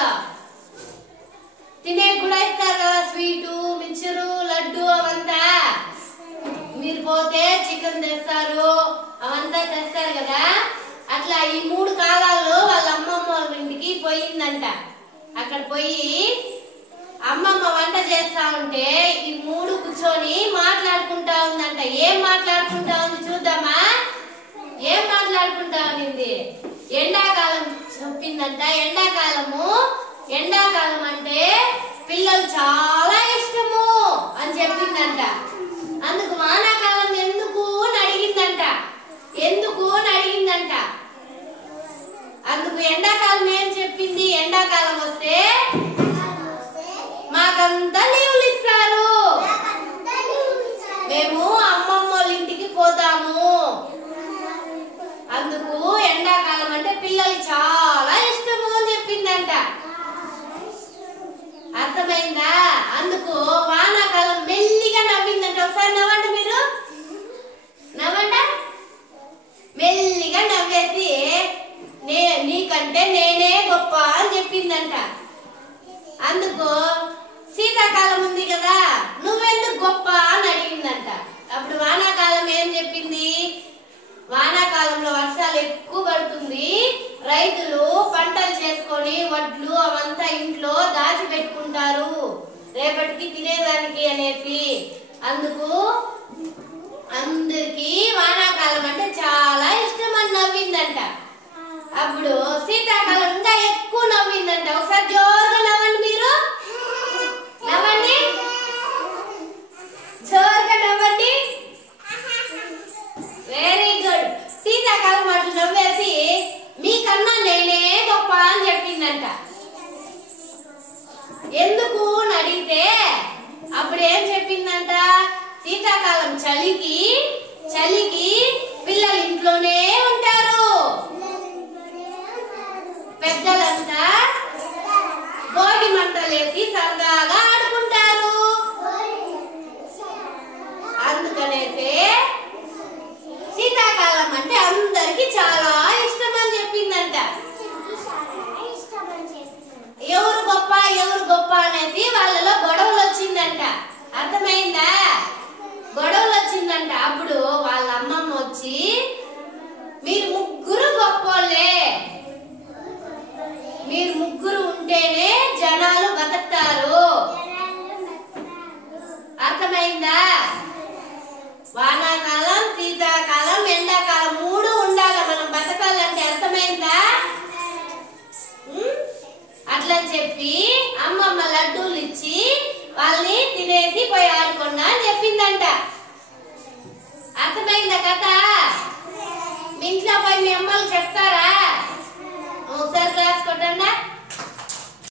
వాళ్ళు తినే కూడా ఇస్తారు కదా, స్వీటు, మిక్చరు, లడ్డు అవంతా. మీరు పోతే చికెన్ తెస్తారు, అవంతా తెస్తారు కదా. అట్లా ఈ 3 కాలాల్లో వాళ్ళ అమ్మమ్మ వాళ్ళ ఇంటికి పోయిందంట. అక్కడ పోయి అమ్మమ్మ వంట చేస్తా ఉంటే ఈ 3 కూర్చొని మాట్లాడుకుంటా ఉందంట. ఏం మాట్లాడుకుంటా ఉంది చూద్దామా? ఏం మాట్లాడుకుంటా ఉంది? ఎండాకాలం చెప్పిందంట. ఎండాకాలం అంటే పిల్లలు చాలా ఇష్టము అని చెప్పిందంట. అందుకు వానాకాలం ఎందుకు అని అడిగిందంట. అందుకు ఎండాకాలం ఏం చెప్పింది? ఎండాకాలం వస్తే మాకంతా లీవులు ఇస్తారు, మేము అమ్మమ్మ వాళ్ళ ఇంటికి పోతాము. అందుకు ఎండాకాలం అంటే పిల్లలు చాలా ఇష్టము అని చెప్పిందంట. అర్థమైందా? అందుకు వానాకాలం మెల్లిగా నవ్విందంట. ఒకసారి నవ్వండి మీరు, నవ్వండి. మెల్లిగా నవ్వేసి నీకంటే నేనే గొప్ప అని చెప్పిందంట. అందుకు శీతాకాలం ఉంది కదా, నువ్వెందుకు గొప్ప అని అడిగిందంట. అప్పుడు వానాకాలం ఏం చెప్పింది? వానాకాలంలో వర్షాలు ఎక్కువ పడుతుంది, రైతులు పంటలు చేసుకొని వడ్లు అవంతా ఇంట్లో దాచిపెట్టుకుంటారు రేపటికి తినేదానికి అనేసి. అందుకు అందరికి వానాకాలం అంటే చాలా ఇష్టం అని నవ్విందంట. అప్పుడు శీతాకాలం ఇంకా ఎక్కువ నవ్విందంట. ఒకసారి జోరుగా నవ్వండి మీరు, నవ్వండి, జోరుగా నవ్వండి. Very good. శీతాకాలం అట్లా నవ్వేసి మీకన్నా నేనే గొప్ప అని చెప్పిందంట. ఎందుకు అని అడిగితే అప్పుడు ఏం చెప్పిందంట? శీతాకాలం చలికి పిల్లలు ఇంట్లోనే ఉంటారు, పెద్దలంతా భోగి మంటలేసి సరదాగా ఆడుకుంటారు. అందుకనేసి శీతాకాలం అంటే అందరికి చాలా ఇష్టం అని చెప్పిందంట. ఎవరు గొప్ప అనేది వాళ్ళలో గొడవలు వచ్చిందంట. అర్థమైందా? గొడవలు వచ్చిందంట. అప్పుడు వాళ్ళ అమ్మమ్మ వచ్చి మీరు ముగ్గురు గొప్పోళ్ళే, మీరు ముగ్గురు ఉంటేనే జనాలు బతుకుతారు. అర్థమైందా? వానాకాలం, శీతాకాలం, ఎండాకాలం 3 ఉండాలి మనం బతకాలంటే. అర్థమైందా? అట్లా చెప్పి అమ్మమ్మ లడ్డూలు ఇచ్చి